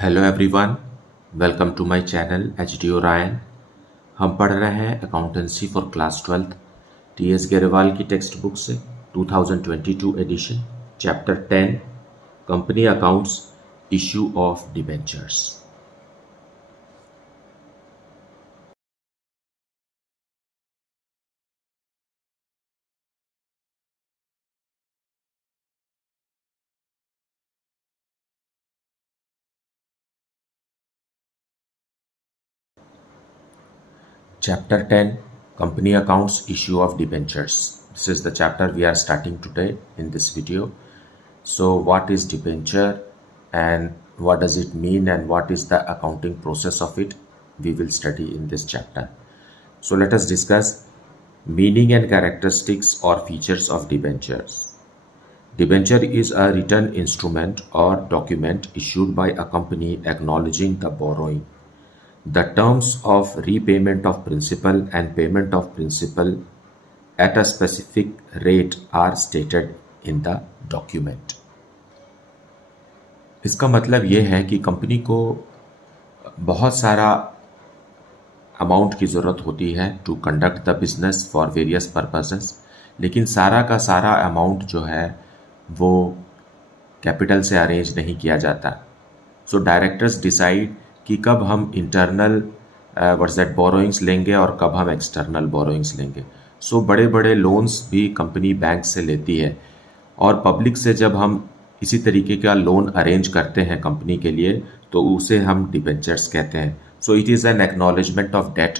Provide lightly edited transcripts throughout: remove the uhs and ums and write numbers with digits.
Hello everyone, welcome to my channel HD. Orion. हम पढ़ रहे हैं accountancy for class 12 TS. Grewal की टेक्स्ट बुक से 2022 edition, chapter 10 company accounts, issue of debentures. Chapter 10 Company Accounts, Issue of Debentures. This is the chapter we are starting today in this video. So what is debenture and what does it mean and what is the accounting process of it, we will study in this chapter. So let us discuss meaning and characteristics or features of debentures. Debenture is a written instrument or document issued by a company acknowledging the borrowing. The terms of repayment of principal and payment of principal at a specific rate are stated in the document. इसका मतलब ये है कि company को बहुत सारा amount की ज़रूरत होती है to conduct the business for various purposes, लेकिन सारा का सारा अमाउंट जो है वो कैपिटल से अरेंज नहीं किया जाता. सो डायरेक्टर्स डिसाइड कि कब हम इंटरनल व्हाट्स दैट बोरोइंग्स लेंगे और कब हम एक्सटर्नल बोरोइंग्स लेंगे. सो बड़े बड़े लोन्स भी कंपनी बैंक से लेती है और पब्लिक से जब हम इसी तरीके का लोन अरेंज करते हैं कंपनी के लिए तो उसे हम डिबेंचर्स कहते हैं. So it is an acknowledgement of debt.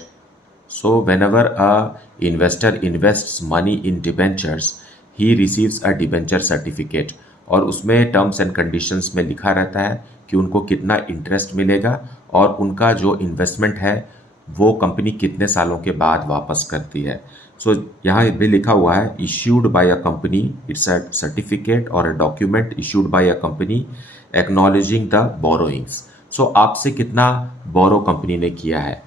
So whenever a investor invests money in debentures he receives a debenture certificate और उसमें टर्म्स एंड कंडीशंस में लिखा रहता है कि उनको कितना इंटरेस्ट मिलेगा और उनका जो इन्वेस्टमेंट है वो कंपनी कितने सालों के बाद वापस करती है. सो यहाँ भी लिखा हुआ है issued by a company. It's a certificate और a document issued by a company acknowledging the borrowings. So आपसे कितना बोरो कंपनी ने किया है.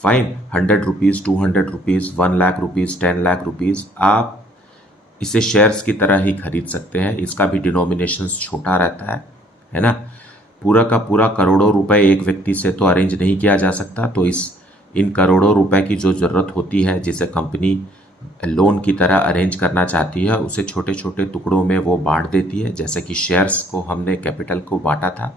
Fine, 100 rupees, 200 rupees, 1 lakh rupees, 10 lakh rupees. आप इसे शेयर्स की तरह ही खरीद सकते हैं. इसका भी डिनोमिनेशन छोटा रहता है ना. पूरा का पूरा करोड़ों रुपए एक व्यक्ति से तो अरेंज नहीं किया जा सकता. तो इन करोड़ों रुपए की जो ज़रूरत होती है जिसे कंपनी लोन की तरह अरेंज करना चाहती है उसे छोटे छोटे टुकड़ों में वो बांट देती है. जैसे कि शेयर्स को हमने कैपिटल को बांटा था,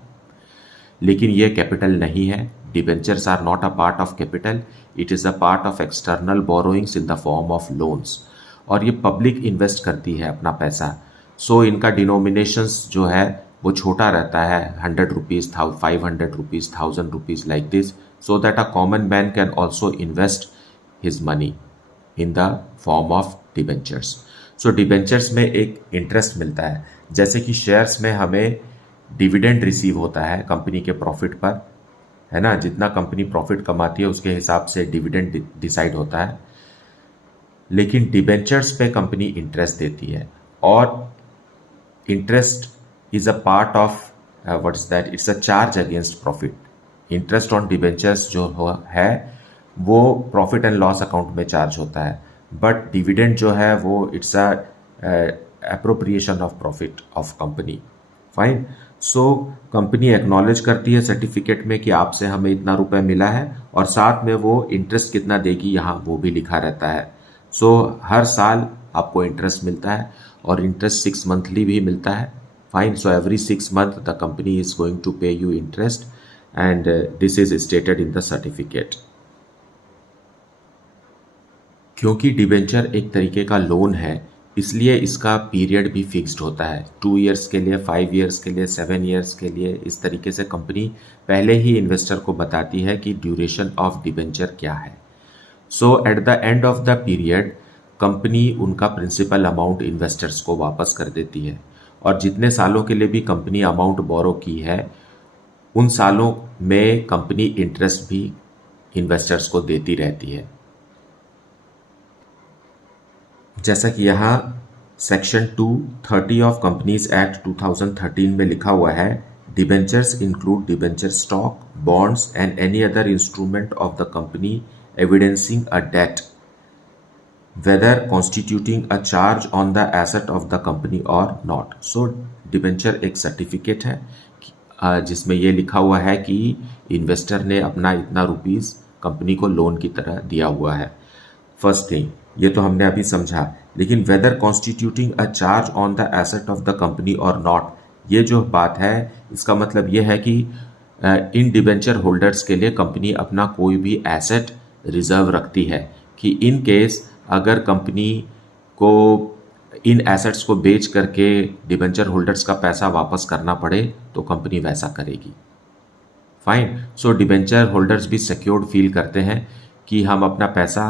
लेकिन ये कैपिटल नहीं है. Debentures are not a part of capital. It is a part of external borrowings in the form of loans. और ये पब्लिक इन्वेस्ट करती है अपना पैसा. सो इनका डिनोमिनेशंस जो है वो छोटा रहता है, 100 rupees, 500 rupees, 1000 rupees, like this, so that a common man can also invest his money in the form of debentures. So debentures में एक इंटरेस्ट मिलता है. जैसे कि शेयर्स में हमें डिविडेंड रिसीव होता है कंपनी के प्रॉफिट पर, है ना. जितना कंपनी प्रॉफिट कमाती है उसके हिसाब से डिविडेंड डिसाइड होता है. लेकिन डिबेंचर्स पे कंपनी इंटरेस्ट देती है और interest is a part of what is that, it's a charge against profit. Interest on debentures जो है वो प्रॉफिट एंड लॉस अकाउंट में चार्ज होता है, बट डिविडेंड जो है वो it's a appropriation of profit of company. Fine. So company acknowledge करती है सर्टिफिकेट में कि आपसे हमें इतना रुपए मिला है और साथ में वो इंटरेस्ट कितना देगी यहाँ वो भी लिखा रहता है. सो हर साल आपको इंटरेस्ट मिलता है और इंटरेस्ट 6 मंथली भी मिलता है. Fine. So every 6 months the company is going to pay you interest and this is stated in the certificate. क्योंकि डिबेंचर एक तरीके का लोन है इसलिए इसका पीरियड भी फिक्स्ड होता है. 2 इयर्स के लिए, 5 इयर्स के लिए, 7 इयर्स के लिए. इस तरीके से कंपनी पहले ही इन्वेस्टर को बताती है कि ड्यूरेशन ऑफ डिबेंचर क्या है. So at the end of the period company उनका प्रिंसिपल अमाउंट इन्वेस्टर्स को वापस कर देती है और जितने सालों के लिए भी कंपनी अमाउंट बोरो की है उन सालों में कंपनी इंटरेस्ट भी इन्वेस्टर्स को देती रहती है. जैसा कि यहाँ सेक्शन 230 ऑफ कंपनीज एक्ट 2013 में लिखा हुआ है, debentures include debenture stock, bonds and any other instrument of the company evidencing a debt whether constituting a charge on the asset of the company or not. So debenture एक certificate है जिसमें ये लिखा हुआ है कि इन्वेस्टर ने अपना इतना रुपीस कंपनी को लोन की तरह दिया हुआ है। फर्स्ट थिंग, ये तो हमने अभी समझा, लेकिन whether constituting a charge on the asset of the company और नॉट, ये जो बात है इसका मतलब ये है कि इन डिबेंचर होल्डर्स के लिए कंपनी अपना कोई भी एसेट रिजर्व रखती है कि इन केस अगर कंपनी को इन एसेट्स को बेच करके डिबेंचर होल्डर्स का पैसा वापस करना पड़े तो कंपनी वैसा करेगी। फाइन। सो डिबेंचर होल्डर्स भी सिक्योर्ड फील करते हैं कि हम अपना पैसा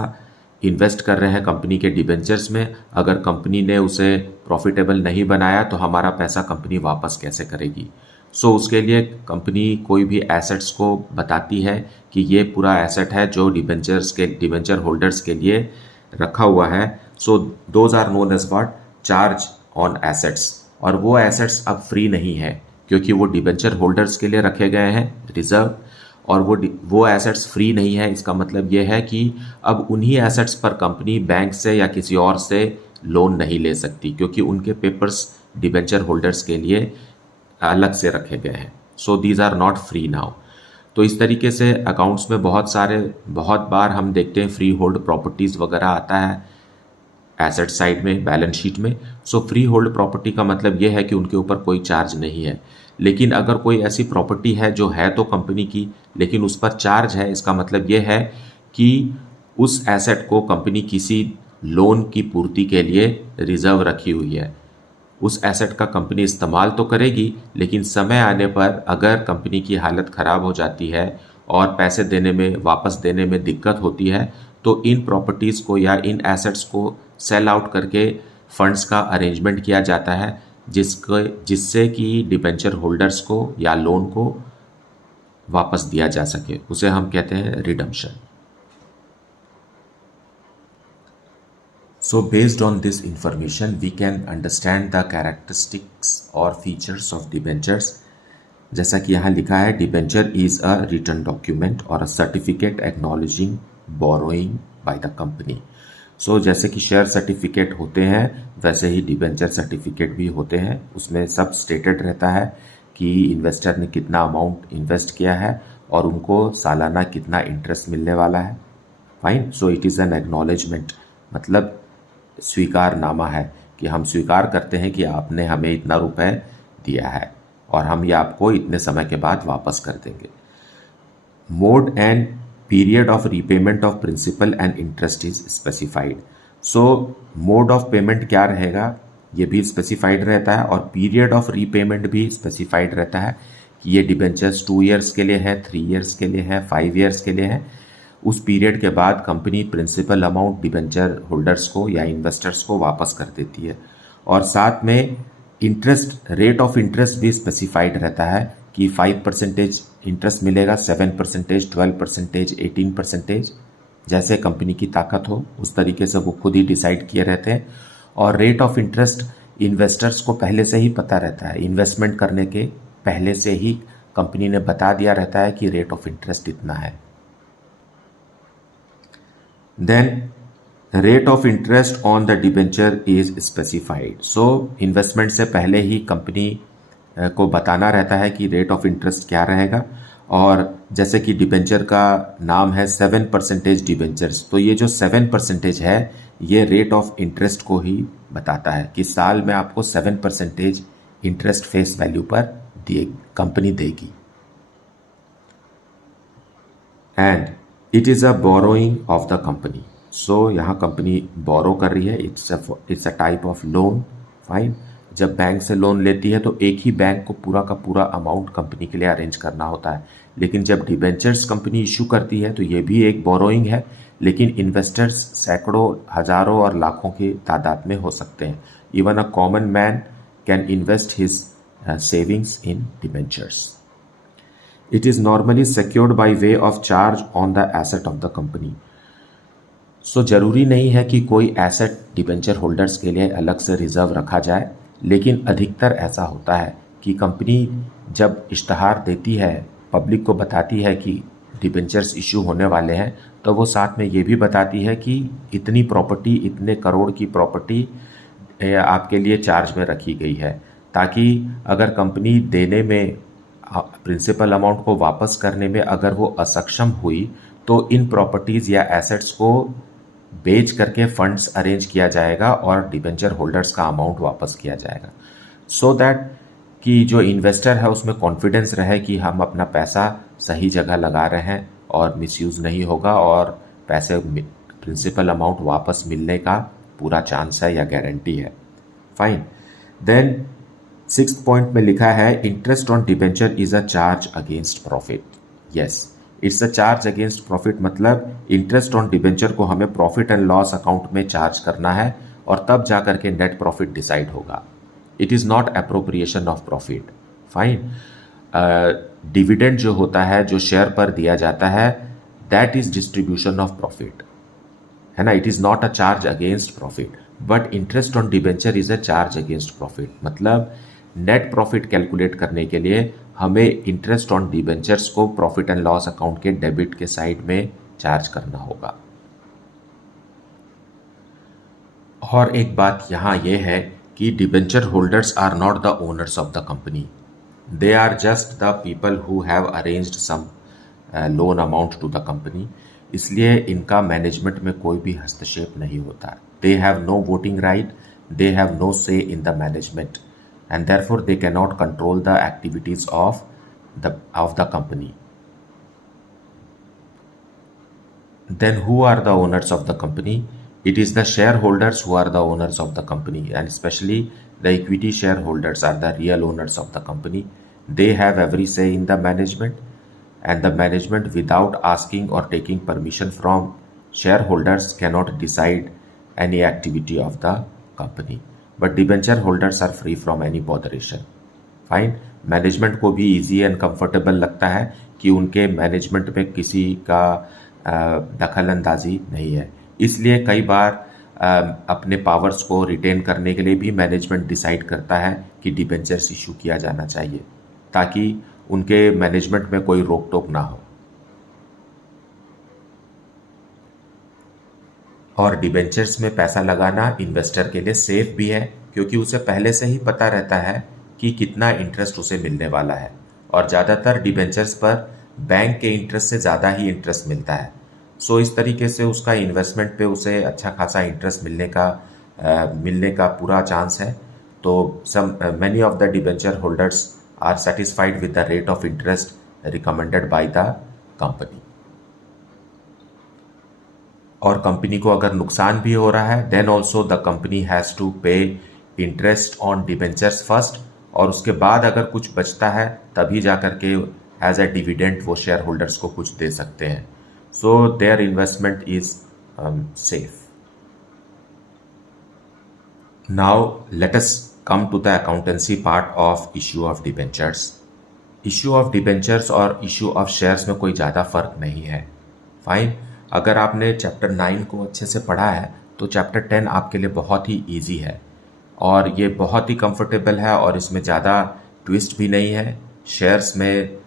इन्वेस्ट कर रहे हैं कंपनी के डिबेंचर्स में, अगर कंपनी ने उसे प्रॉफिटेबल नहीं बनाया तो हमारा पैसा कंपनी वापस कैसे करेगी। सो उसके लिए कंपनी कोई भी एसेट्स को बताती है कि ये पूरा एसेट है जो डिबेंचर होल्डर्स के लिए रखा हुआ है। So those are known as what, charge on assets. और वो एसेट्स अब फ्री नहीं है क्योंकि वो डिबेंचर होल्डर्स के लिए रखे गए हैं रिजर्व, और वो एसेट्स फ्री नहीं है। इसका मतलब ये है कि अब उन्हीं एसेट्स पर कंपनी बैंक से या किसी और से लोन नहीं ले सकती क्योंकि उनके पेपर्स डिबेंचर होल्डर्स के लिए अलग से रखे गए हैं। So these are not free now. तो इस तरीके से अकाउंट्स में बहुत बार हम देखते हैं फ्री होल्ड प्रॉपर्टीज़ वगैरह आता है एसेट साइड में, बैलेंस शीट में। सो फ्री होल्ड प्रॉपर्टी का मतलब ये है कि उनके ऊपर कोई चार्ज नहीं है। लेकिन अगर कोई ऐसी प्रॉपर्टी है जो है तो कंपनी की लेकिन उस पर चार्ज है, इसका मतलब ये है कि उस एसेट को कंपनी किसी लोन की पूर्ति के लिए रिजर्व रखी हुई है। उस एसेट का कंपनी इस्तेमाल तो करेगी लेकिन समय आने पर अगर कंपनी की हालत ख़राब हो जाती है और पैसे वापस देने में दिक्कत होती है तो इन प्रॉपर्टीज़ को या इन एसेट्स को सेल आउट करके फंड्स का अरेंजमेंट किया जाता है जिससे कि डिबेंचर होल्डर्स को या लोन को वापस दिया जा सके। उसे हम कहते हैं redemption. So based on this information, we can understand the characteristics or features of debentures. जैसा कि यहाँ लिखा है, debenture is a written document और a certificate acknowledging borrowing by the company. So जैसे कि शेयर सर्टिफिकेट होते हैं वैसे ही डिबेंचर सर्टिफिकेट भी होते हैं। उसमें सब स्टेटेड रहता है कि इन्वेस्टर ने कितना अमाउंट इन्वेस्ट किया है और उनको सालाना कितना इंटरेस्ट मिलने वाला है। Fine. So it is an acknowledgement, मतलब स्वीकारनामा है कि हम स्वीकार करते हैं कि आपने हमें इतना रुपए दिया है और हम ये आपको इतने समय के बाद वापस कर देंगे। Mode and period of repayment of principal and interest is specified. So mode of payment क्या रहेगा ये भी स्पेसिफाइड रहता है और पीरियड ऑफ रीपेमेंट भी स्पेसिफाइड रहता है कि ये डिबेंचर्स 2 ईयर्स के लिए है, 3 ईयर्स के लिए है, 5 ईयर्स के लिए है। उस पीरियड के बाद company principal amount debenture holders को या इन्वेस्टर्स को वापस कर देती है। और साथ में इंटरेस्ट, रेट ऑफ इंटरेस्ट भी स्पेसिफाइड रहता है कि 5% इंटरेस्ट मिलेगा, 7%, 12%, 18%, जैसे कंपनी की ताकत हो उस तरीके से वो खुद ही डिसाइड किए रहते हैं। और रेट ऑफ इंटरेस्ट इन्वेस्टर्स को पहले से ही पता रहता है, इन्वेस्टमेंट करने के पहले से ही कंपनी ने बता दिया रहता है कि रेट ऑफ इंटरेस्ट इतना है। Then rate of interest on the debenture is specified. So investment से पहले ही कंपनी को बताना रहता है कि रेट ऑफ इंटरेस्ट क्या रहेगा। और जैसे कि डिबेंचर का नाम है 7% डिबेंचर्स, तो ये जो 7% है ये रेट ऑफ इंटरेस्ट को ही बताता है कि साल में आपको 7% इंटरेस्ट फेस वैल्यू पर कंपनी देगी। And it is a borrowing of the company. So यहाँ कंपनी बोरो कर रही है, it's a type of loan. Fine. जब बैंक से लोन लेती है तो एक ही बैंक को पूरा का पूरा अमाउंट कंपनी के लिए अरेंज करना होता है, लेकिन जब डिबेंचर्स कंपनी इशू करती है तो ये भी एक बोरोइंग है, लेकिन इन्वेस्टर्स सैकड़ों, हजारों और लाखों की तादाद में हो सकते हैं। Even a common man can invest his savings in debentures. It is normally secured by way of charge on the asset of the company. सो जरूरी नहीं है कि कोई एसेट डिबेंचर होल्डर्स के लिए अलग से रिजर्व रखा जाए, लेकिन अधिकतर ऐसा होता है कि कंपनी जब इश्तहार देती है, पब्लिक को बताती है कि डिबेंचर्स इशू होने वाले हैं, तो वो साथ में ये भी बताती है कि इतनी प्रॉपर्टी, इतने करोड़ की प्रॉपर्टी आपके लिए चार्ज में रखी गई है, ताकि अगर कंपनी देने में प्रिंसिपल अमाउंट को वापस करने में अगर वो असक्षम हुई तो इन प्रॉपर्टीज़ या एसेट्स को बेच करके फंड्स अरेंज किया जाएगा और डिबेंचर होल्डर्स का अमाउंट वापस किया जाएगा, सो दैट कि जो इन्वेस्टर है उसमें कॉन्फिडेंस रहे कि हम अपना पैसा सही जगह लगा रहे हैं और मिसयूज़ नहीं होगा और पैसे प्रिंसिपल अमाउंट वापस मिलने का पूरा चांस है या गारंटी है। फाइन। देन 6th पॉइंट में लिखा है interest on debenture is a charge against profit. Yes, it's a charge against profit, मतलब इंटरेस्ट ऑन डिबेंचर को हमें प्रॉफिट एंड लॉस अकाउंट में चार्ज करना है और तब जा करके नेट प्रॉफिट डिसाइड होगा। It is not appropriation of profit. Fine. Dividend जो होता है, जो शेयर पर दिया जाता है, that is distribution of profit, है ना। It is not a charge against profit, but interest on debenture is a charge against profit. मतलब नेट प्रॉफिट कैलकुलेट करने के लिए हमें इंटरेस्ट ऑन डिबेंचर्स को प्रॉफिट एंड लॉस अकाउंट के debit के साइड में चार्ज करना होगा। और एक बात यहाँ ये है कि debenture holders are not the owners of the company, they are just the people who have arranged some loan amount to the company, इसलिए इनका मैनेजमेंट में कोई भी हस्तक्षेप नहीं होता। They have no voting right, they have no say in the management and therefore they cannot control the activities of the company. Then who are the owners of the company? It is the shareholders who are the owners of the company, and especially the equity shareholders are the real owners of the company. They have every say in the management, and the management without asking or taking permission from shareholders cannot decide any activity of the company. But debenture holders are free from any botheration. Fine. Management को भी easy and comfortable लगता है कि उनके management में किसी का दखल अंदाजी नहीं है, इसलिए कई बार अपने पावर्स को रिटेन करने के लिए भी मैनेजमेंट डिसाइड करता है कि डिबेंचर्स इशू किया जाना चाहिए ताकि उनके मैनेजमेंट में कोई रोक टोक ना हो। और डिबेंचर्स में पैसा लगाना इन्वेस्टर के लिए सेफ भी है क्योंकि उसे पहले से ही पता रहता है कि कितना इंटरेस्ट उसे मिलने वाला है, और ज़्यादातर डिबेंचर्स पर बैंक के इंटरेस्ट से ज़्यादा ही इंटरेस्ट मिलता है। सो इस तरीके से उसका इन्वेस्टमेंट पे उसे अच्छा खासा इंटरेस्ट मिलने का पूरा चांस है। तो many of the debenture holders are satisfied with the rate of interest recommended by the company. और कंपनी को अगर नुकसान भी हो रहा है then also the company has to pay interest on debentures first, और उसके बाद अगर कुछ बचता है तभी जा करके एज अ डिविडेंड वो शेयर होल्डर्स को कुछ दे सकते हैं। So their investment is safe. Now let us come to the accountancy part of issue of debentures. Issue of debentures और इश्यू ऑफ शेयर्स में कोई ज़्यादा फर्क नहीं है। फाइन। अगर आपने चैप्टर 9 को अच्छे से पढ़ा है तो चैप्टर 10 आपके लिए बहुत ही इजी है और ये बहुत ही कंफर्टेबल है और इसमें ज़्यादा ट्विस्ट भी नहीं है। शेयर्स में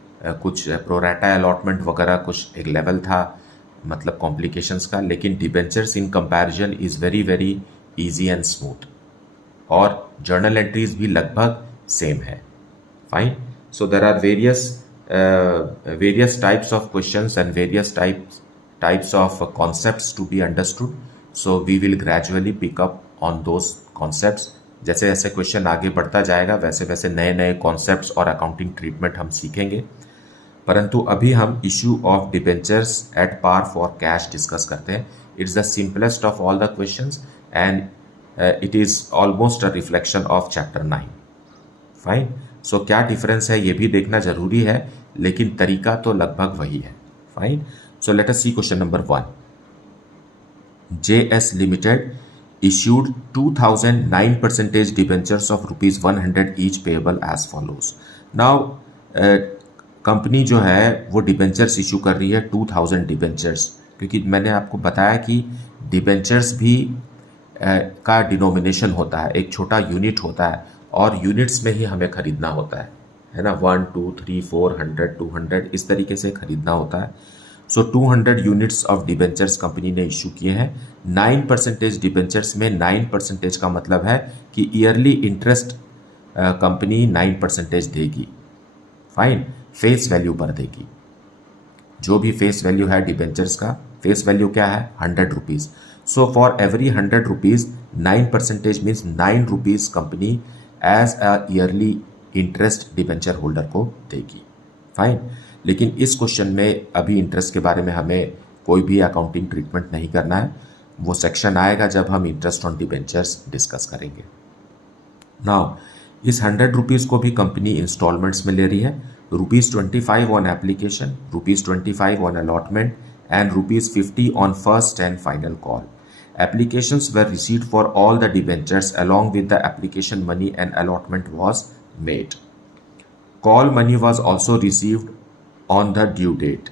कुछ प्रोरेटा अलॉटमेंट वगैरह कुछ एक लेवल था, मतलब कॉम्प्लिकेशंस का, लेकिन debentures in comparison is very very easy and smooth, और जर्नल एंट्रीज भी लगभग सेम है। Fine. So there are various types of questions and various types of concepts to be understood, so we will gradually pick up on those concepts। जैसे जैसे question आगे बढ़ता जाएगा वैसे वैसे नए नए कॉन्सेप्ट्स और अकाउंटिंग ट्रीटमेंट हम सीखेंगे, परंतु अभी हम issue of debentures at par for cash discuss करते हैं। It's the simplest of all the questions and it is almost a reflection of chapter 9। Fine. So क्या डिफरेंस है ये भी देखना जरूरी है, लेकिन तरीका तो लगभग वही है। Fine. So let us see question number 1. JS Limited issued 2009% debentures of rupees 100 each payable as follows. Now company जो है वो डिबेंचर्स इशू कर रही है 2000 डिबेंचर्स, क्योंकि मैंने आपको बताया कि डिबेंचर्स भी का डिनोमिनेशन होता है, एक छोटा यूनिट होता है और यूनिट्स में ही हमें खरीदना होता है ना। 1 2 3 4 100 200 इस तरीके से खरीदना होता है। सो 200 यूनिट्स ऑफ डिबेंचर्स कंपनी ने इशू किए हैं। 9% डिबेंचर्स में 9% का मतलब है कि ईयरली इंटरेस्ट कंपनी 9% देगी। फाइन, फेस वैल्यू पर देगी। जो भी फेस वैल्यू है डिबेंचर्स का, फेस वैल्यू क्या है, 100 rupees. So for every 100 rupees 9% means 9 rupees company as a yearly interest debenture holder को देगी। फाइन, लेकिन इस क्वेश्चन में अभी इंटरेस्ट के बारे में हमें कोई भी अकाउंटिंग ट्रीटमेंट नहीं करना है, वो सेक्शन आएगा जब हम इंटरेस्ट ऑन डिबेंचर्स डिस्कस करेंगे। नाउ इस 100 रुपीज़ को भी कंपनी इंस्टॉलमेंट्स में ले रही है, ₹25 on application, ₹25 on allotment and ₹50 on first and final call. Applications were received for all the debentures along with the application money and allotment was made. Call money was also received on the due date.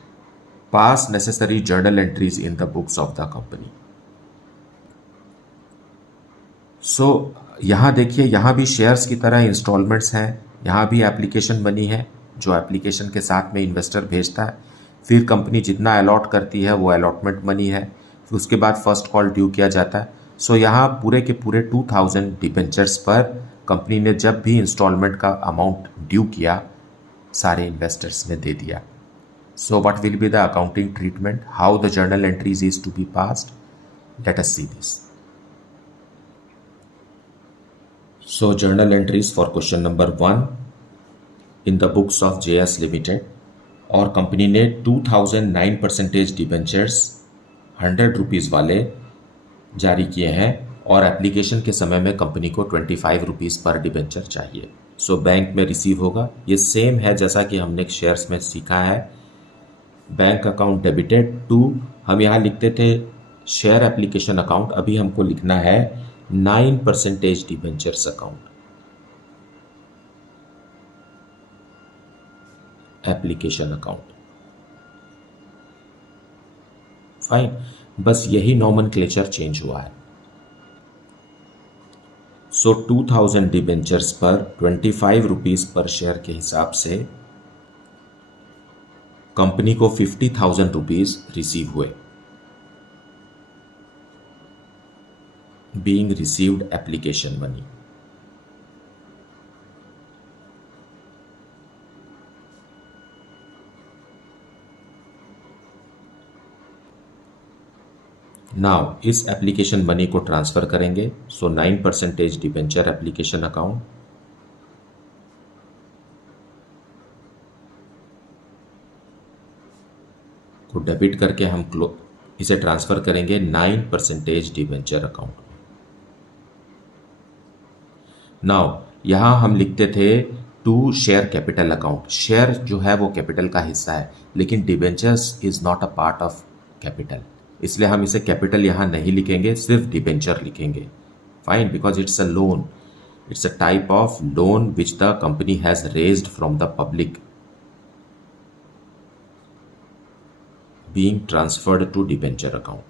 Pass necessary journal entries in the books of the company. So यहाँ देखिए, यहाँ भी shares की तरह installments हैं, यहाँ भी application money है जो एप्लीकेशन के साथ में इन्वेस्टर भेजता है, फिर कंपनी जितना अलॉट करती है वो अलॉटमेंट मनी है, फिर उसके बाद फर्स्ट कॉल ड्यू किया जाता है। सो यहाँ पूरे के पूरे 2000 डिबेंचर्स पर कंपनी ने जब भी इंस्टॉलमेंट का अमाउंट ड्यू किया सारे इन्वेस्टर्स ने दे दिया। So what will be the accounting treatment, how the journal entries is to be passed, let us see this. So journal entries for question number 1 in the books of JS limited, और company ने 2009% debentures 100 rupees वाले जारी किए हैं और application के समय में कंपनी को 25 रुपीज़ पर डिबेंचर चाहिए। सो बैंक में रिसीव होगा। ये सेम है जैसा कि हमने शेयर्स में सीखा है। बैंक अकाउंट डेबिटेड टू, हम यहाँ लिखते थे शेयर एप्लीकेशन अकाउंट, अभी हमको लिखना है 9% debentures account, application account. Fine, बस यही नॉमेनक्लेचर चेंज हुआ है। सो 2000 डिबेंचर्स पर 25 रुपीज़ पर शेयर के हिसाब से कंपनी को 50,000 रुपीज़ रिसीव हुए, being received application money. Now इस एप्लीकेशन मनी को ट्रांसफर करेंगे। सो 9% डिबेंचर एप्लीकेशन अकाउंट, को डेबिट करके हम इसे ट्रांसफर करेंगे 9% डिबेंचर अकाउंट। नाउ यहां हम लिखते थे to share capital account, share जो है वो कैपिटल का हिस्सा है, लेकिन debentures is not a part of capital, इसलिए हम इसे कैपिटल यहाँ नहीं लिखेंगे, सिर्फ डिबेंचर लिखेंगे। Fine, because it's a loan, it's a type of loan which the company has raised from the public being transferred to debenture account.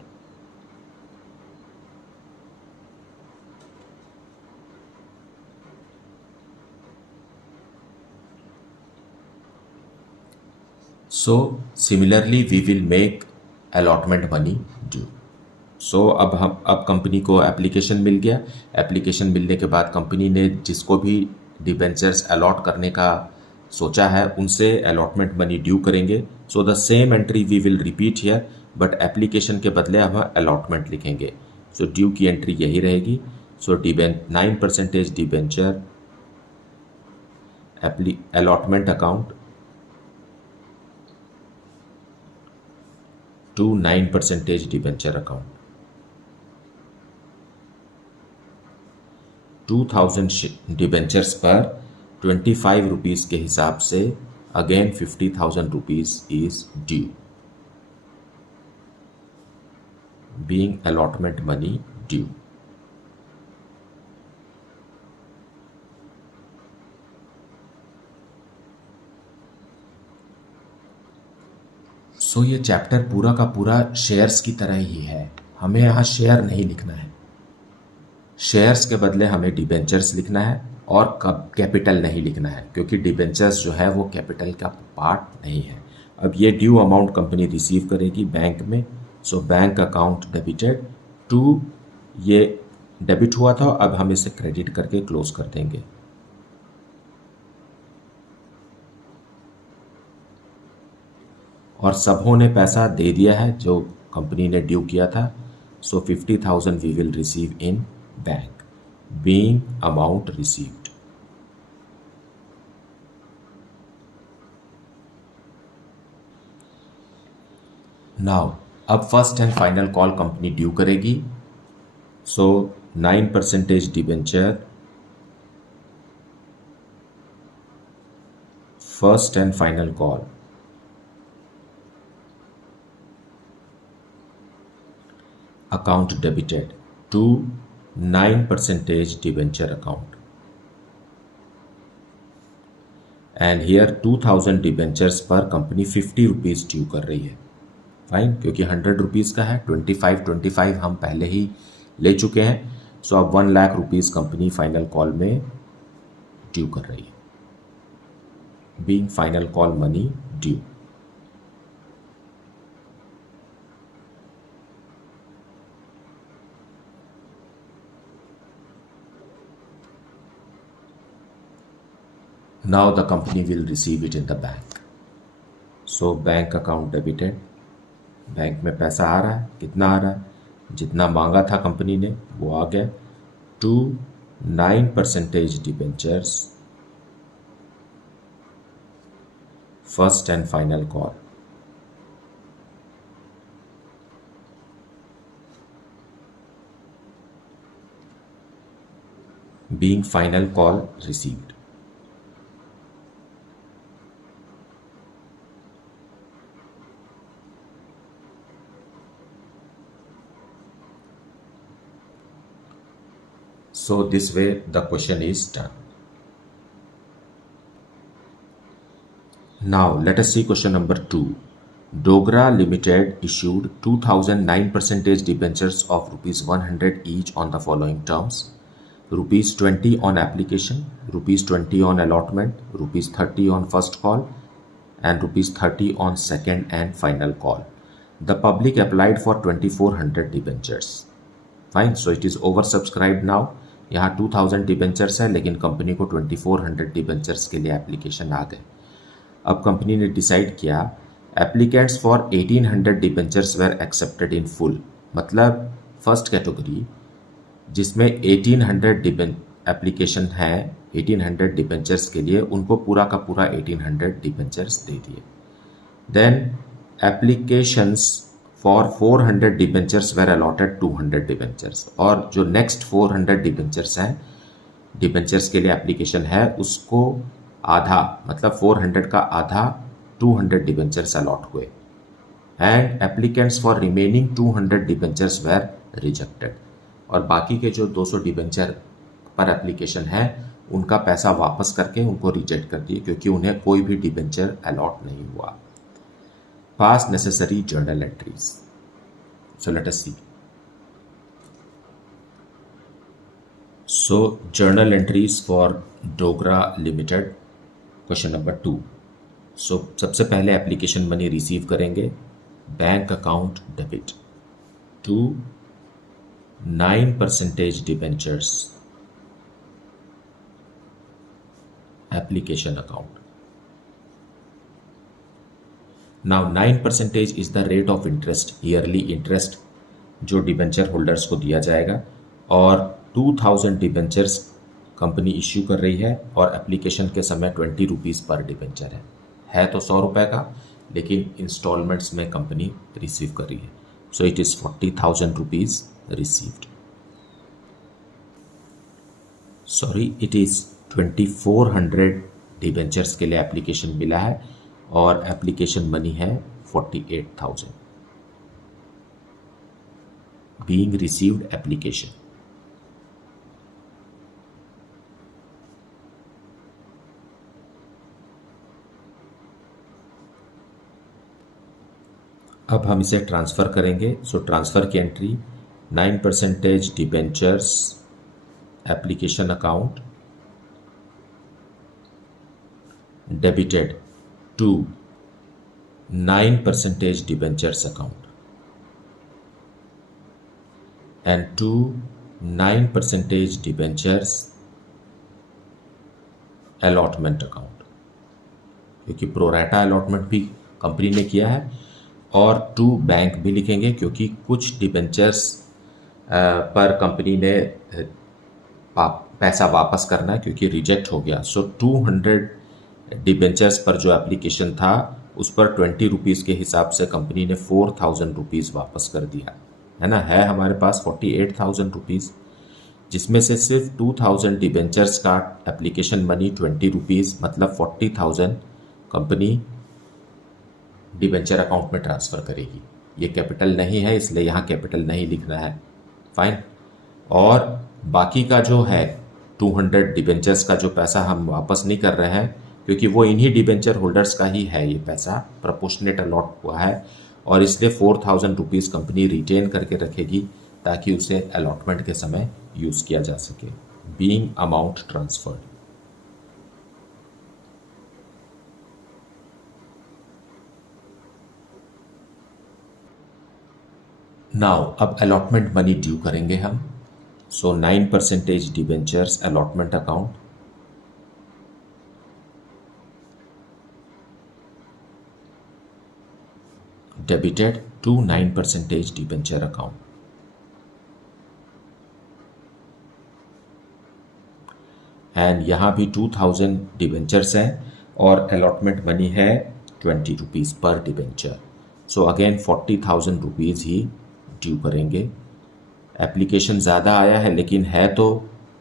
So similarly we will make allotment money due. So अब company को application मिल गया। Application मिलने के बाद company ने जिसको भी debentures allot करने का सोचा है उनसे अलॉटमेंट मनी ड्यू करेंगे। So the same entry we will repeat here, but application के बदले हम अलॉटमेंट लिखेंगे। सो ड्यू की एंट्री यही रहेगी। So 9% debenture allotment account to 9% debenture account. 2000 debentures पर 25 रुपीज़ के हिसाब से again 50,000 rupees is due, being allotment money due. So ये चैप्टर पूरा का पूरा शेयर्स की तरह ही है, हमें यहाँ शेयर नहीं लिखना है, शेयर्स के बदले हमें डिबेंचर्स लिखना है और कैपिटल नहीं लिखना है, क्योंकि डिबेंचर्स जो है वो कैपिटल का पार्ट नहीं है। अब ये ड्यू अमाउंट कंपनी रिसीव करेगी बैंक में। So bank account debited to, ये डेबिट हुआ था, अब हम इसे क्रेडिट करके क्लोज कर देंगे। और सबों ने पैसा दे दिया है जो कंपनी ने ड्यू किया था. So 50,000 we will receive in bank, being amount received. Now अब first and final call company due करेगी. So 9% debenture, first and final call, account debited to 9% debenture account, and here 2000 debentures पर company 50 rupees due कर रही है. Fine, क्योंकि 100 rupees का है, 25 हम पहले ही ले चुके हैं. सो अब 1 lakh rupees company final call में ड्यू कर रही है, being final call money due. Now the company will receive it in the bank. So bank account debited, bank में पैसा आ रहा है. कितना आ रहा है? जितना मांगा था कंपनी ने वो आ गया. To 9% debentures, first and final call, being final call received. So this way the question is done. Now let us see question number 2. Dogra Limited issued 2009% debentures of rupees 100 each on the following terms: rupees 20 on application, rupees 20 on allotment, rupees 30 on first call, and rupees 30 on second and final call. The public applied for 2400 debentures. Fine, so it is oversubscribed now. यहाँ 2000 debentures है लेकिन company को 2400 debentures के लिए application आ गए. अब company ने decide किया applicants for 1800 debentures were accepted in full. मतलब फर्स्ट कैटेगरी जिसमें 1800 एप्लीकेशन है, 1800 डिबेंचर्स के लिए उनको पूरा का पूरा 1800 डिबेंचर्स दे दिए. Then applications for 400 debentures were allotted 200 debentures. और जो नेक्स्ट 400 डिबेंचर्स हैं, डिबेंचर्स के लिए एप्लीकेशन है, उसको आधा मतलब 400 का आधा 200 डिबेंचर्स अलॉट हुए. And applicants for remaining 200 debentures were rejected. और बाकी के जो 200 डिबेंचर पर एप्लीकेशन है उनका पैसा वापस करके उनको रिजेक्ट कर दिए क्योंकि उन्हें कोई भी डिबेंचर अलॉट नहीं हुआ. Pass necessary journal entries. So let us see. So journal entries for Dogra Limited. Question number 2. So सबसे पहले एप्लीकेशन मनी रिसीव करेंगे. Bank account debit to 9% debentures, application account. Now 9% is the rate of interest, yearly interest जो debenture holders को दिया जाएगा. और 2000 debentures company issue कर रही है और एप्लीकेशन के समय 20 रुपीज़ पर डिबेंचर है तो 100 रुपये का, लेकिन इंस्टॉलमेंट्स में कंपनी रिसीव कर रही है. सो it is 40,000 rupees received. Sorry, it is 2400 debentures के लिए एप्लीकेशन मिला है और एप्लीकेशन मनी है 48,000 बीइंग रिसीव्ड एप्लीकेशन. अब हम इसे ट्रांसफ़र करेंगे. सो ट्रांसफ़र की entry 9% debentures, application account debited to 9% debentures account and to 9% debentures allotment account. क्योंकि प्रोरेटा अलॉटमेंट भी कंपनी ने किया है, और टू बैंक भी लिखेंगे क्योंकि कुछ डिबेंचर्स पर कंपनी ने पैसा वापस करना है क्योंकि रिजेक्ट हो गया। सो 200 डिबेंचर्स पर जो एप्लीकेशन था उस पर 20 रुपीज़ के हिसाब से कंपनी ने 4000 रुपीज़ वापस कर दिया है ना। है हमारे पास 48,000 रुपीज़, जिसमें से सिर्फ 2000 डिबेंचर्स का एप्लीकेशन मनी 20 रुपीज़, मतलब 40,000 कंपनी डिबेंचर अकाउंट में ट्रांसफ़र करेगी। ये कैपिटल नहीं है इसलिए यहाँ कैपिटल नहीं लिखना है, फाइन। और बाकी का जो है 200 डिबेंचर्स का जो पैसा हम वापस नहीं कर रहे हैं क्योंकि वो इन्हीं डिबेंचर होल्डर्स का ही है, ये पैसा प्रोपोर्शनेट अलॉट हुआ है, और इसलिए 4000 रुपीज़ कंपनी रिटेन करके रखेगी ताकि उसे अलॉटमेंट के समय यूज़ किया जा सके। Being amount transferred. नाउ अब अलॉटमेंट मनी ड्यू करेंगे हम। So 9% debentures allotment account, debited to 9% debenture account, and यहाँ भी 2000 डिबेंचर्स हैं और अलॉटमेंट मनी है 20 रुपीज़ पर डिबेंचर। सो अगेन 40,000 रुपीज़ ही ड्यू करेंगे। एप्लीकेशन ज़्यादा आया है लेकिन है तो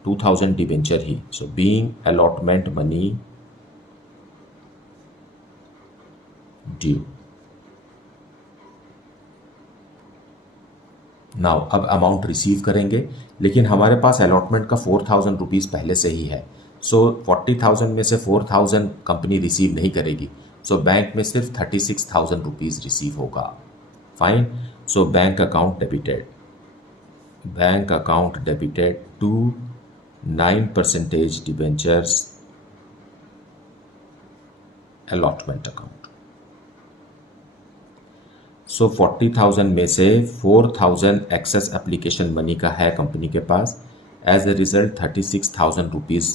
2000 डिबेंचर ही। So being allotment money due. Now अब अमाउंट रिसीव करेंगे, लेकिन हमारे पास अलॉटमेंट का 4000 रुपीज़ पहले से ही है। सो 40,000 में से 4000 कंपनी रिसीव नहीं करेगी, सो बैंक में सिर्फ 36,000 रुपीज़ रिसीव होगा, fine. So bank account debited, bank account debited to 9% debentures allotment account. सो 40,000 में से 4,000 एक्सेस एप्लीकेशन मनी का है कंपनी के पास। As a result 36,000 rupees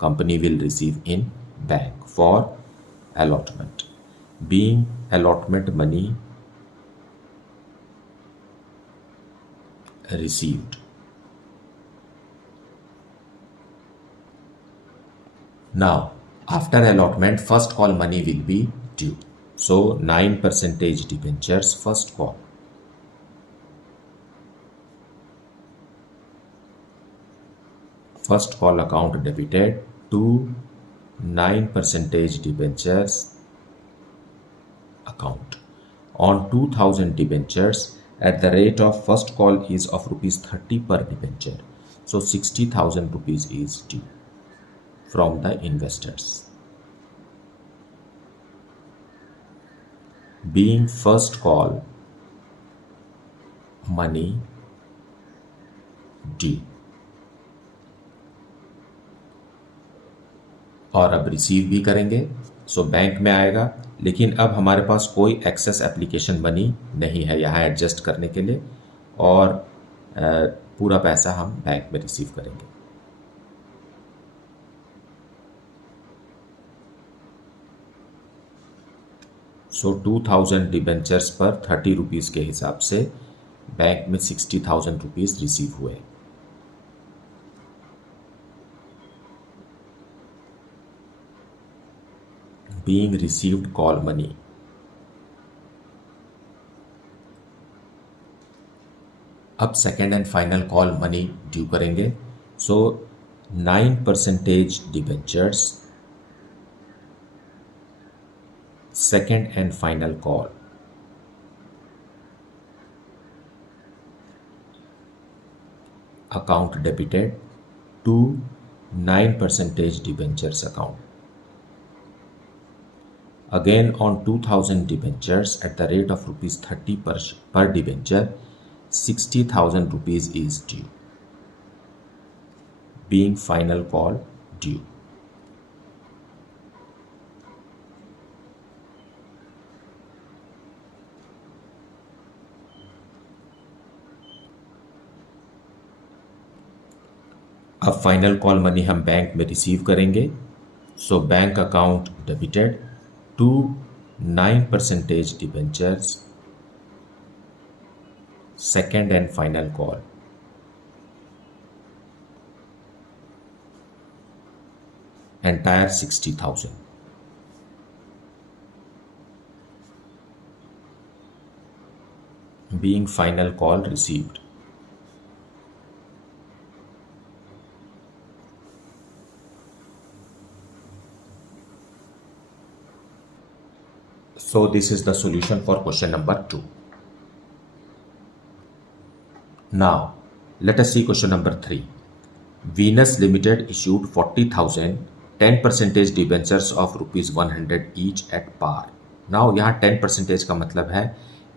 company will receive in bank for allotment. Being allotment money received. Now, after allotment, first call money will be due. So, 9% debentures first call. First call account debited to 9% debentures account. On 2000 debentures, at the rate of first call is of rupees 30 per debenture. So 60,000 rupees is due from the investors. Being first call money due. और अब receive भी करेंगे, so bank में आएगा, लेकिन अब हमारे पास कोई एक्सेस एप्लीकेशन मनी नहीं है यहाँ एडजस्ट करने के लिए, और पूरा पैसा हम बैंक में रिसीव करेंगे। सो 2000 डिबेंचर्स पर 30 रुपीज़ के हिसाब से बैंक में 60,000 रुपीज़ रिसीव हुए। Being received call money. अब second and final call money due करेंगे। So 9% debentures second and final call, account debited to 9% debentures account. Again on 2000 debentures at the rate of rupees 30 per debenture, 60,000 rupees is due. Being final call due. अब final call money हम bank में receive करेंगे। So bank account debited to 9% debentures, second and final call. Entire 60,000. Being final call received. So this is the solution for question number 2. Now let us see question number 3. Venus Limited issued 40,000 10% debentures of ₹100 each at par. Now यहाँ 10% का मतलब है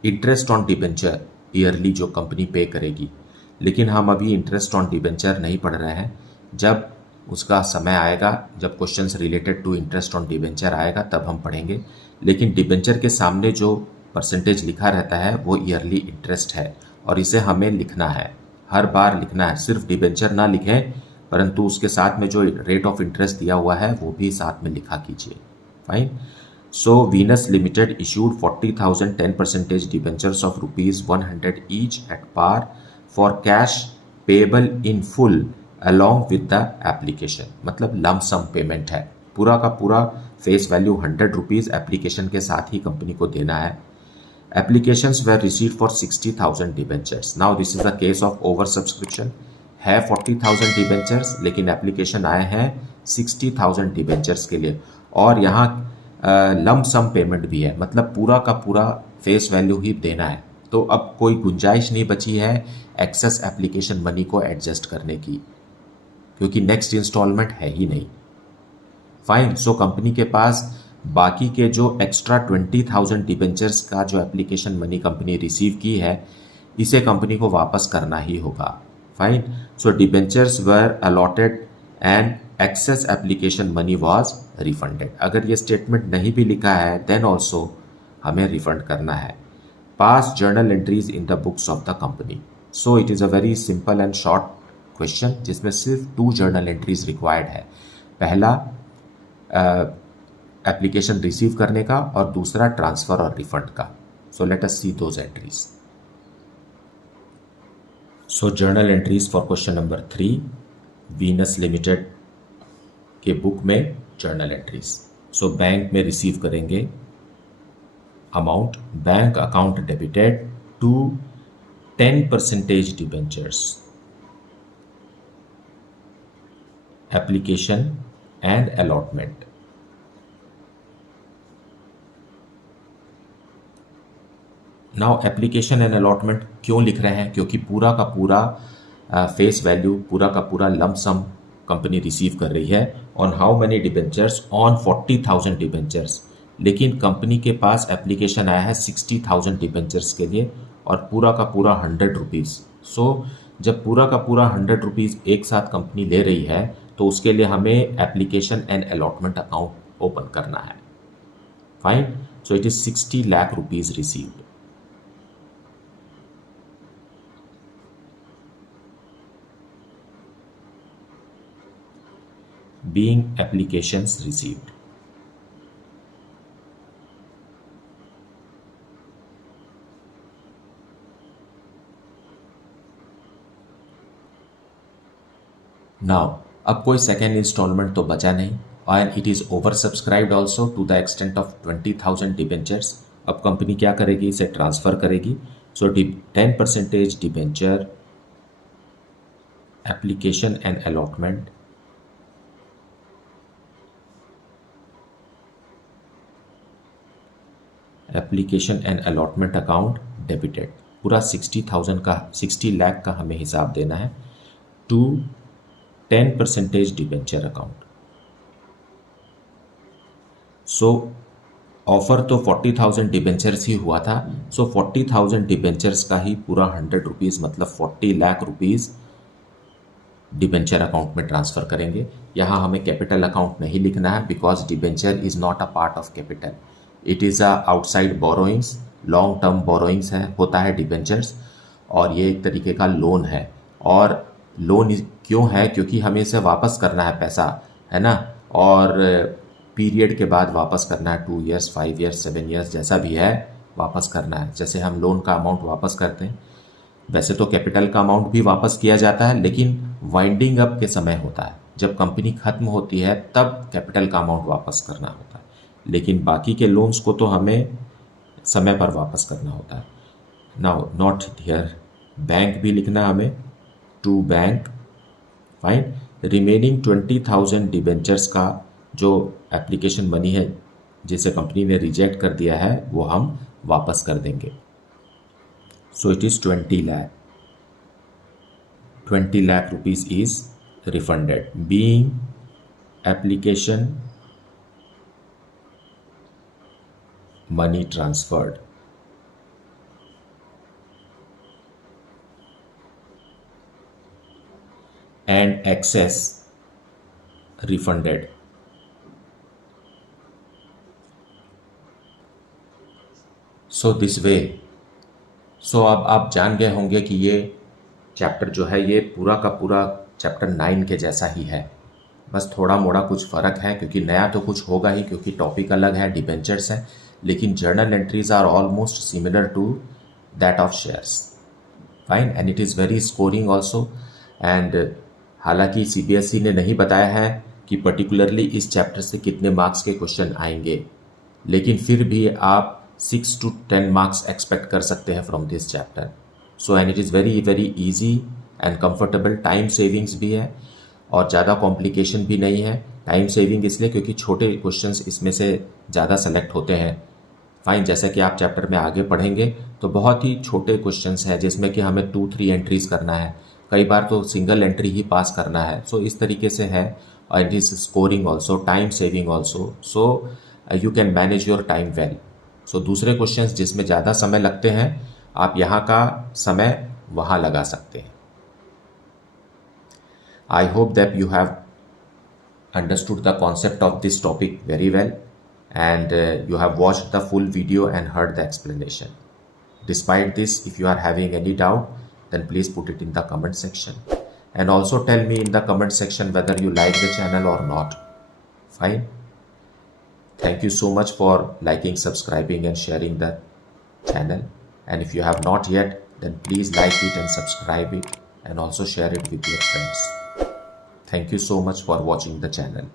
interest on debenture yearly जो company पे करेगी, लेकिन हम अभी इंटरेस्ट ऑन डिबेंचर नहीं पढ़ रहे हैं। जब उसका समय आएगा, जब questions related to interest on debenture आएगा तब हम पढ़ेंगे। लेकिन डिबेंचर के सामने जो परसेंटेज लिखा रहता है वो ईयरली इंटरेस्ट है और इसे हमें लिखना है, हर बार लिखना है। सिर्फ डिबेंचर ना लिखें, परंतु उसके साथ में जो रेट ऑफ इंटरेस्ट दिया हुआ है वो भी साथ में लिखा कीजिए। Fine. So Venus limited issued 40,000 10% debentures of ₹100 each at par for cash payable in full along with the application. मतलब लम सम पेमेंट है, पूरा का पूरा फेस वैल्यू ₹100 एप्लीकेशन के साथ ही कंपनी को देना है। Applications were received for 60,000 debentures. Now this is the case of over subscription. है 40,000 debentures लेकिन एप्लीकेशन आए हैं 60,000 debentures के लिए और यहाँ लम सम पेमेंट भी है, मतलब पूरा का पूरा फेस वैल्यू ही देना है। तो अब कोई गुंजाइश नहीं बची है एक्सेस एप्लीकेशन मनी को एडजस्ट करने की, क्योंकि नेक्स्ट इंस्टॉलमेंट है ही नहीं। फाइन। सो कंपनी के पास बाकी के जो एक्स्ट्रा 20,000 डिबेंचर्स का जो एप्लीकेशन मनी कंपनी रिसीव की है, इसे कंपनी को वापस करना ही होगा। Fine. So debentures were allotted and excess application money was refunded. अगर ये स्टेटमेंट नहीं भी लिखा है देन ऑल्सो हमें रिफंड करना है। पास journal entries in the books of the company. So it is a very simple and short question जिसमें सिर्फ 2 जर्नल एंट्रीज रिक्वायर्ड है। पहला एप्लीकेशन रिसीव करने का और दूसरा ट्रांसफ़र और रिफंड का। So let us see those entries. So journal entries for question number 3, Venus limited के बुक में जर्नल एंट्रीज। सो बैंक में रिसीव करेंगे amount, bank account debited to 10% debentures, application and allotment. Now application and allotment क्यों लिख रहे हैं? क्योंकि पूरा का पूरा फेस वैल्यू, पूरा का पूरा लम सम कंपनी रिसीव कर रही है on how many debentures, on 40,000 debentures. लेकिन कंपनी के पास एप्लीकेशन आया है 60,000 डिबेंचर्स के लिए और पूरा का पूरा ₹100। सो जब पूरा का पूरा ₹100 एक साथ कंपनी ले रही है तो उसके लिए हमें application and allotment account open करना है। Fine. So it is 60 lakh rupees received. being applications received. Now, अब कोई सेकेंड इंस्टॉलमेंट तो बचा नहीं and it is oversubscribed also to the extent of 20,000 debentures. अब कंपनी क्या करेगी? इसे ट्रांसफ़र करेगी। सो 10% debenture, application and allotment, application and allotment account debited. पूरा 60,000 का, 60 लाख का हमें हिसाब देना है to 10% debenture account. So offer तो 40,000 डिबेंचर्स ही हुआ था। सो 40,000 डिबेंचर्स का ही पूरा ₹100 मतलब 40 लाख रुपीज़ डिबेंचर अकाउंट में ट्रांसफ़र करेंगे। यहाँ हमें कैपिटल अकाउंट नहीं लिखना है because debenture is not a part of capital, it is a outside borrowings, long term borrowings है, होता है डिबेंचर्स, और ये एक तरीके का लोन है। और लोन क्यों है? क्योंकि हमें इसे वापस करना है पैसा, है ना। और पीरियड के बाद वापस करना है, 2 ईयर्स, 5 ईयर्स, 7 ईयर्स, जैसा भी है वापस करना है। जैसे हम लोन का अमाउंट वापस करते हैं, वैसे तो कैपिटल का अमाउंट भी वापस किया जाता है, लेकिन वाइंडिंग अप के समय होता है, जब कंपनी खत्म होती है तब कैपिटल का अमाउंट वापस करना होता है। लेकिन बाकी के लोन्स को तो हमें समय पर वापस करना होता है। नाउ नॉट हियर, बैंक भी लिखना है हमें, to bank, fine. Remaining 20,000 debentures का जो एप्लीकेशन मनी है जिसे कंपनी ने रिजेक्ट कर दिया है वो हम वापस कर देंगे। सो it is 20 lakh, 20 lakh rupees is refunded, being application money transferred. And excess refunded. So this way. So अब आप जान गए होंगे कि ये चैप्टर जो है ये पूरा का पूरा चैप्टर 9 के जैसा ही है, बस थोड़ा मोड़ा कुछ फ़र्क है, क्योंकि नया तो कुछ होगा ही, क्योंकि टॉपिक अलग है, डिबेंचर्स है, लेकिन journal entries are almost similar to that of shares, fine. And it is very scoring also. And हालांकि CBSE ने नहीं बताया है कि पर्टिकुलरली इस चैप्टर से कितने मार्क्स के क्वेश्चन आएंगे, लेकिन फिर भी आप 6 to 10 मार्क्स एक्सपेक्ट कर सकते हैं from this chapter. So and it is very very easy and comfortable, time savings भी है और ज़्यादा कॉम्प्लिकेशन भी नहीं है। टाइम सेविंग इसलिए क्योंकि छोटे क्वेश्चंस इसमें से ज़्यादा सेलेक्ट होते हैं, फाइन। जैसे कि आप चैप्टर में आगे पढ़ेंगे तो बहुत ही छोटे क्वेश्चंस हैं जिसमें कि हमें 2-3 एंट्रीज करना है, कई बार तो सिंगल एंट्री ही पास करना है। सो इस तरीके से है, और it is scoring also, time saving also, so you can manage your time well. So दूसरे क्वेश्चंस जिसमें ज़्यादा समय लगते हैं, आप यहाँ का समय वहाँ लगा सकते हैं। I hope that you have understood the concept of this topic very well, and you have watched the full video and heard the explanation. Despite this, if you are having any doubt, then please put it in the comment section, and also tell me in the comment section whether you like the channel or not. Fine. Thank you so much for liking, subscribing and sharing the channel, and if you have not yet, then please like it and subscribe it, and also share it with your friends. Thank you so much for watching the channel.